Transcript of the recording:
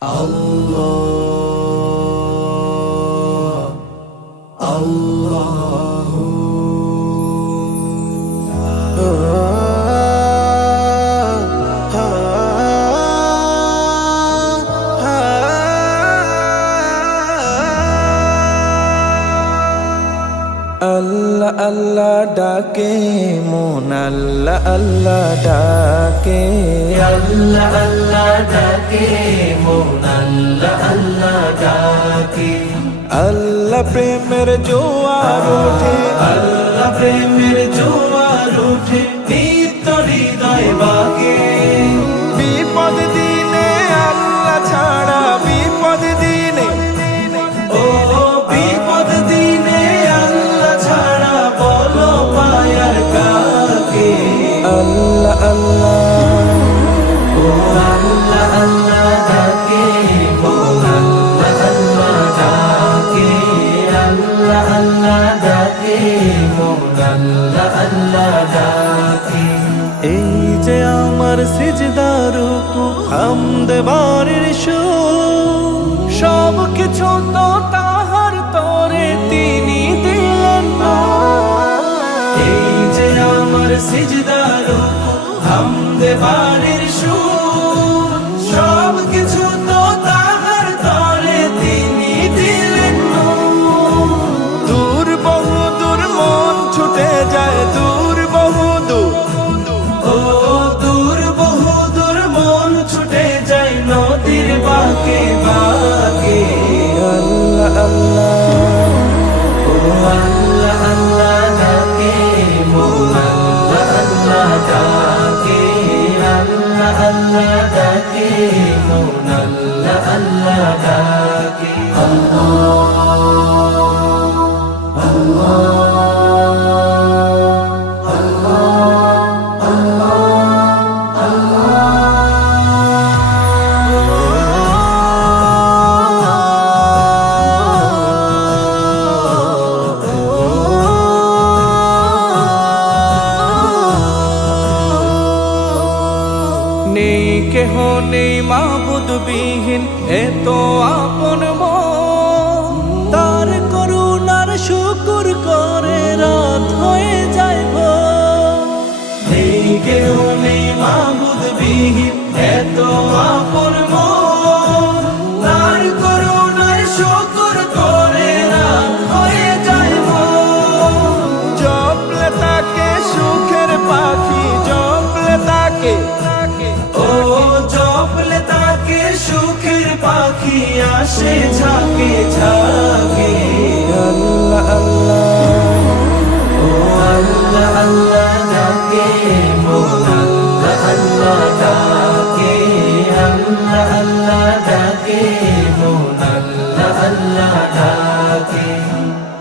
Allah, Allahu Allah Allah ডাকে মন Allah Allah ডাকে আল্লাহ আল্লাহ ডাকে মন আল্লাহ আল্লাহ ডাকে আল্লাহ প্রেমের জোয়ার ওঠে আল্লাহ প্রেমের জোয়ার ওঠে নিত্য হৃদয় বাগে বিপদ দিনে আল্লাহ ছাড়া বিপদ দিনে ও বিপদ দিনে আল্লাহ ছাড়া বলো পায়ার কাকে আল্লাহ আল্লাহ ও আল্লাহ আল্লাহ ডাকে মন আল্লাহ আল্লাহ ডাকে আল্লাহ আল্লাহ ডাকে মন আল্লাহ আল্লাহ ডাকে এই যে আমার সিজদার রুকু হামদ বাড়ির সুর সব কিছু তো তাহার তরে তিনি দিলেন না এই যে আমার সিজদার হামদ বাড়ির সুর সব কিছু তো তাহার তরে তিনি দিলেন দূর বহু দূর মন ছুটে যায় দূর বহু দূর ও দূর বহু দূর মন ছুটে যায় নদীর বাঁকে বাঁকে আল্লাহ আল্লাহ ও আল্লাহ আল্লাহ ডাকে মন আল্লাহ আল্লাহ ডাকে আল্লাহ আল্লাহ ডাকে মন আল্লাহ আল্লাহ ডাকে নেই কেহ নেই মাবুদ বিহীন এত আপন মন তার করুণার শুকুর করে রাত হয়ে যায় ভোর। নেই কেউ নেই মাবুদ বিহীন এত আপন মন তার করুণার শুকর করে রাত হয়ে যায় মন। জপলে তাকে সুখের পাখি জপলে তাকে ও জপলে তাকে সুখের পাখি আসে ঝাঁকে ঝাঁকে আল্লাহ আল্লাহ ও আল্লাহ আল্লাহ ডাকে মন আল্লাহ আল্লাহ ডাকে আল্লাহ আল্লাহ ডাকে মন আল্লাহ আল্লাহ ডাকে